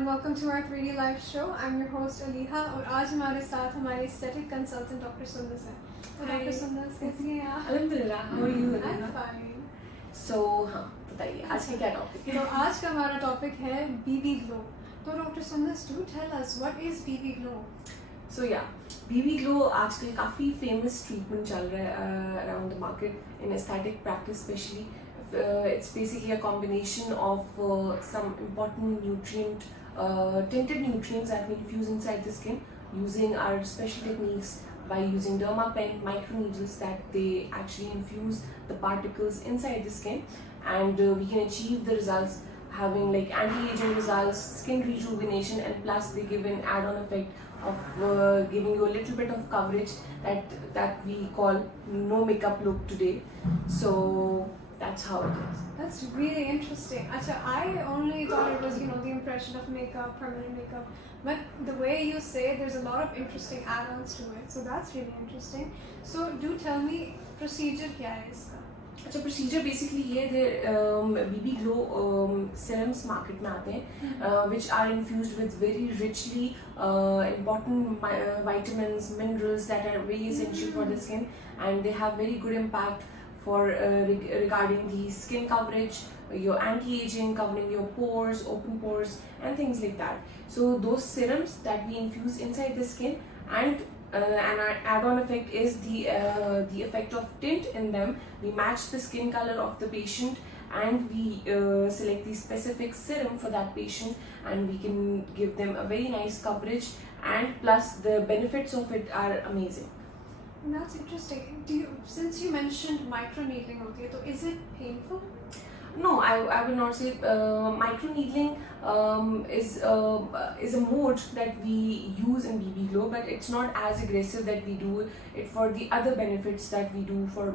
and welcome to our 3D live show. I'm your host Aliha और आज हमारे साथ हमारे aesthetic consultant Dr. Sundas हैं. तो Dr. Sundas कैसी हैं आप? Alhamdulillah, how are you? I'm fine. So हाँ बताइए आज का क्या टॉपिक है? तो आज का हमारा टॉपिक है BB glow. तो Dr. Sundas, do tell us what is BB glow? So yeah, BB glow आजकल काफी famous treatment चल रहा है around the market in aesthetic practice especially. It's basically a combination of some important tinted nutrients that we infuse inside the skin using our special techniques by using dermapen microneedles that they actually infuse the particles inside the skin, and we can achieve the results having like anti-aging results, skin rejuvenation, and plus they give an add-on effect of giving you a little bit of coverage that we call no makeup look today. So that's how it is. That's really interesting. Acha, I only thought it was, the impression of makeup, permanent makeup. But the way you say, there's a lot of interesting add-ons to it. So that's really interesting. So do tell me, procedure क्या है इसका? अच्छा, procedure basically ये BB glow serums market में आते हैं, which are infused with very richly important vitamins, minerals that are very essential for the skin, and they have very good impact for regarding the skin coverage, your anti-aging, covering your pores, open pores, and things like that. So those serums that we infuse inside the skin, and our add-on effect is the effect of tint in them. We match the skin color of the patient, and we select the specific serum for that patient, and we can give them a very nice coverage, and plus the benefits of it are amazing. That's interesting. Since you mentioned microneedling, so is it painful? No, I will not say microneedling is a mode that we use in BB glow, but it's not as aggressive that we do it for the other benefits that we do for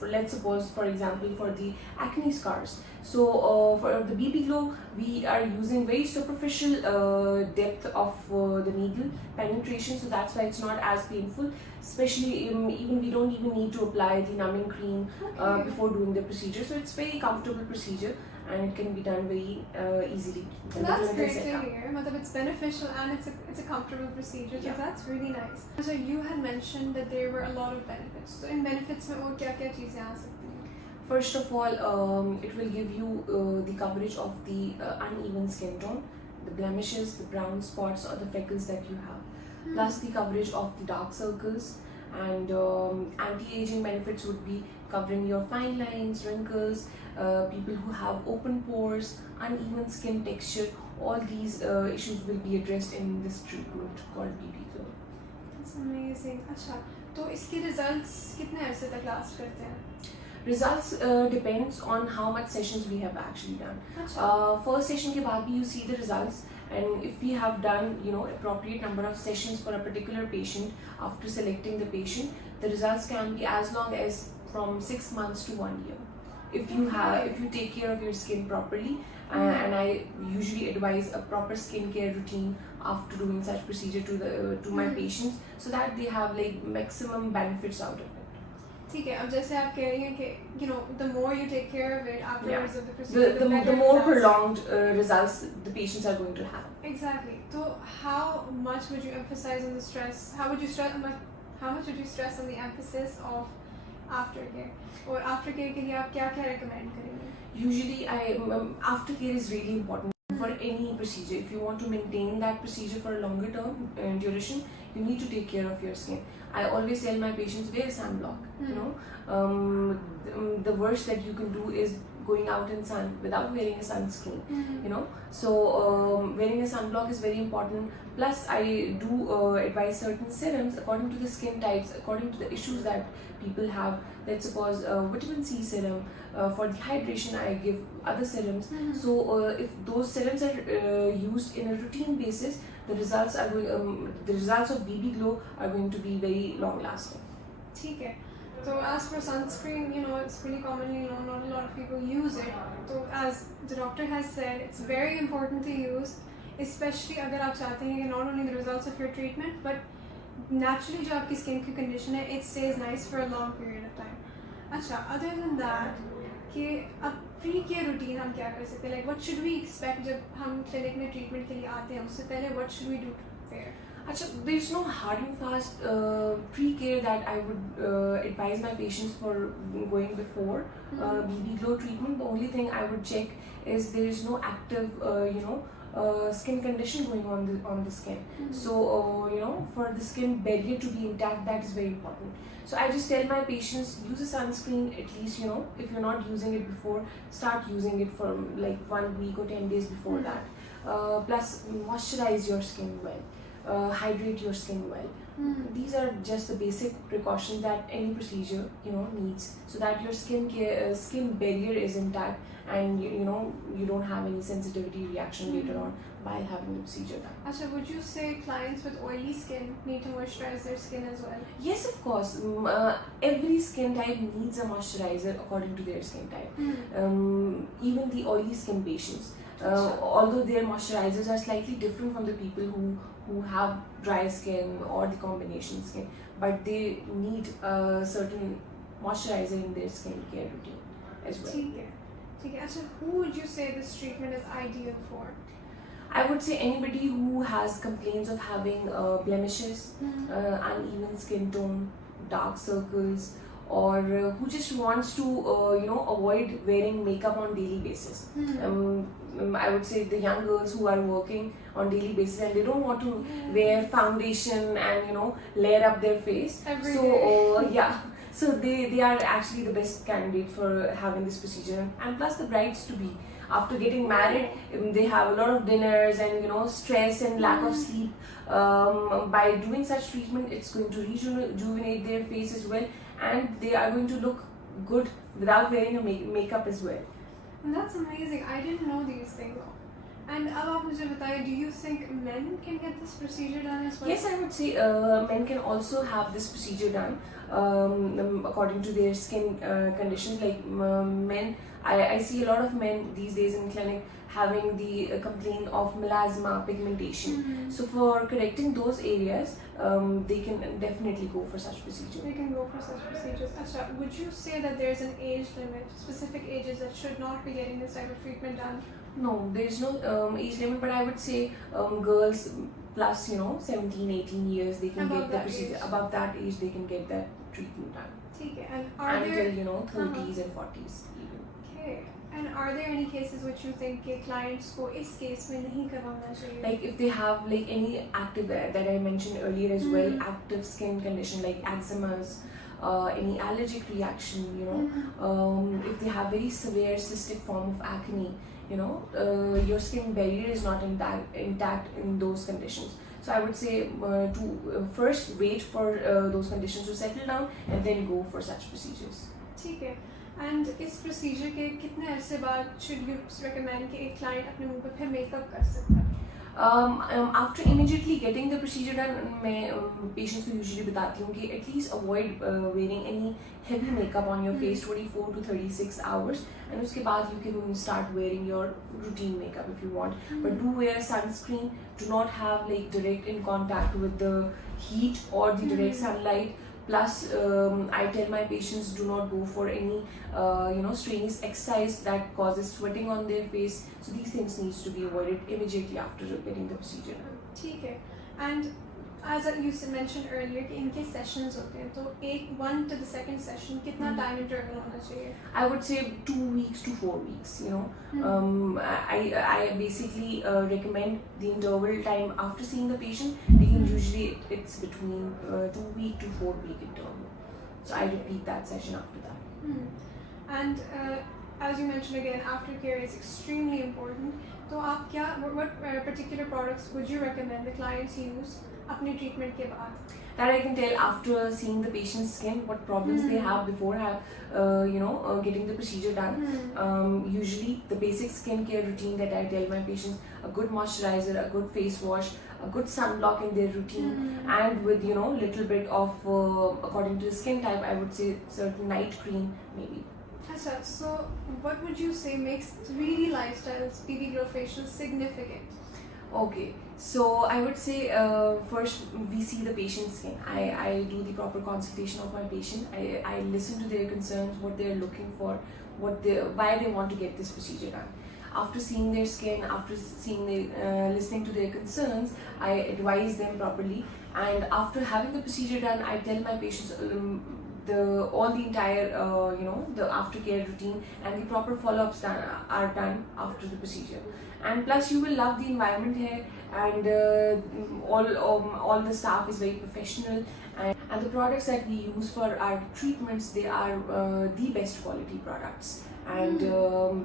let's suppose, for example, for the acne scars. So for the BB glow, we are using very superficial depth of the needle penetration, so that's why it's not as painful. Especially even we don't even need to apply the numbing cream before doing the procedure, so it's very comfortable procedure and it can be done very easily. That's great to hear. It's beneficial and it's a comfortable procedure, so that's really nice. So you had mentioned that there were a lot of benefits. So in benefits में और क्या-क्या चीजें आ सकती हैं? First of all, it will give you the coverage of the uneven skin tone, the blemishes, the brown spots or the freckles that you have, plus the coverage of the dark circles, and anti-aging benefits would be covering your fine lines, wrinkles, people who have open pores, uneven skin texture. All these issues will be addressed in this treatment called BB glow. That's amazing. अच्छा, तो इसके results कितने अरसे तक last करते हैं? Results depends on how much sessions we have actually done. First session के बाद भी you see the results, and if we have done appropriate number of sessions for a particular patient after selecting the patient, the results can be as long as from 6 months to 1 year. If you take care of your skin properly, and I usually advise a proper skincare routine after doing such procedure to my patients, so that they have like maximum benefits out of it. ठीक है, अब जैसे आप कह रही हैं कि the more you take care of it afterwards of the procedure, the more prolonged results the patients are going to have. Exactly. So how much would you emphasize on the stress? How much would you stress on the emphasis of aftercare? और aftercare के लिए आप क्या recommend करेंगे? Usually, aftercare is really important for any procedure. If you want to maintain that procedure for a longer term duration, you need to take care of your skin. I always tell my patients, wear a sunblock. The worst that you can do is going out in sun without wearing a sunscreen. So wearing a sunblock is very important. Plus, I do advise certain serums according to the skin types, according to the issues that people have. Let's suppose vitamin C serum for dehydration. I give other serums. So if those serums are used in a routine basis, the results of BB glow are going to be very long lasting. ठीक है. So as for sunscreen, it's pretty commonly known, not a lot of people use it. So as the doctor has said, it's very important to use, especially अगर आप चाहते हैं कि not only the results of your treatment, but naturally जो आपकी skin की condition है, it stays nice for a long period of time. अच्छा, other than that, कि अब प्री केयर रूटीन हम क्या कर सकते हैं, like what should we expect जब हम क्लिनिक में ट्रीटमेंट के लिए आते हैं, उससे पहले what should we do to prepare? Acha, there's no hard and fast pre-care that I would advise my patients for going before BB glow treatment. The only thing I would check is there is no active, skin condition going on the skin. So for the skin barrier to be intact, that is very important. So I just tell my patients, use a sunscreen at least. If you're not using it before, start using it for like 1 week or 10 days before that. Plus moisturize your skin well. Hydrate your skin well. These are just the basic precautions that any procedure needs, so that your skin barrier is intact, and you don't have any sensitivity reaction later on while having the procedure done. Achha, would you say clients with oily skin need to moisturize their skin as well? Yes, of course. Every skin type needs a moisturizer according to their skin type. Even the oily skin patients, although their moisturizers are slightly different from the people who have dry skin or the combination skin, but they need a certain moisturizer in their skincare routine as well. ठीक है. Achha, who would you say this treatment is ideal for? I would say anybody who has complaints of having blemishes, uneven skin tone, dark circles, or who just wants to avoid wearing makeup on daily basis. I would say the young girls who are working on daily basis and they don't want to wear foundation and layer up their face. Every so day. so they are actually the best candidate for having this procedure. And plus the brides to be, after getting married, they have a lot of dinners and stress and lack of sleep. By doing such treatment, it's going to rejuvenate their face as well, and they are going to look good without wearing a makeup as well. And that's amazing. I didn't know these things. And अब आप मुझे बताइए, do you think men can get this procedure done as well? Yes, I would say men can also have this procedure done according to their skin conditions. Like men, I see a lot of men these days in clinic having the complaint of melasma, pigmentation. So for correcting those areas, they can definitely go for such procedure. They can go for such procedures. Achha, would you say that there's an age limit, specific ages that should not be getting this type of treatment done? No, there is no age limit, but I would say girls plus 17, 18 years, they can get the procedure. Above that age, they can get that treatment done. ठीक है. And are there Until 30s and 40s even. okay. And are there any cases which you think के clients को इस case में नहीं करवाना चाहिए? Like if they have like any active that I mentioned earlier as well, active skin condition like eczemas, any allergic reaction, if they have very severe cystic form of acne, your skin barrier is not intact in those conditions. So I would say to first wait for those conditions to settle down and then go for such procedures. ठीक है. And इस procedure के कितने अरसे बाद should you recommend कि एक client अपने मुंह पे फिर makeup कर सकता है? After immediately getting the procedure done, मैं patients को usually बताती हूँ कि at least avoid wearing any heavy makeup on your face 24 to 36 hours, and उसके बाद you can start wearing your routine makeup if you want. But do wear sunscreen. Do not have like direct in contact with the heat or the direct sunlight. Plus, I tell my patients do not go for any, strenuous exercise that causes sweating on their face. So these things needs to be avoided immediately after getting the procedure. ठीक है. And as you mentioned earlier कि इनके sessions होते हैं, तो one to the second session कितना time interval होना चाहिए? I would say 2 weeks to 4 weeks. I basically recommend the interval time after seeing the patient. Usually it's between 2 week to 4 week interval. So I repeat that session after that. And as you mentioned again, aftercare is extremely important. तो आप क्या what particular products would you recommend the clients use अपने treatment के बाद? That I can tell after seeing the patient's skin, what problems they have before getting the procedure done. Usually the basic skincare routine that I tell my patients: a good moisturizer, a good face wash, a good sunblock in their routine, and with little bit of according to the skin type, I would say certain night cream maybe. Achha, so what would you say makes 3D Lifestyles BB Glow Facial significant? Okay, So I would say first we see the patient's skin. I do the proper consultation of my patient. I listen to their concerns, what they're looking for, why they want to get this procedure done. After seeing their skin, after seeing listening to their concerns, I advise them properly. And after having the procedure done, I tell my patients all the entire the aftercare routine and the proper follow-ups are done after the procedure. And plus you will love the environment here, and all the staff is very professional, and the products that we use for our treatments, they are the best quality products, and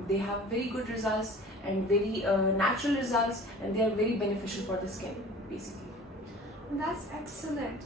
they have very good results and very natural results, and they are very beneficial for the skin basically. That's excellent.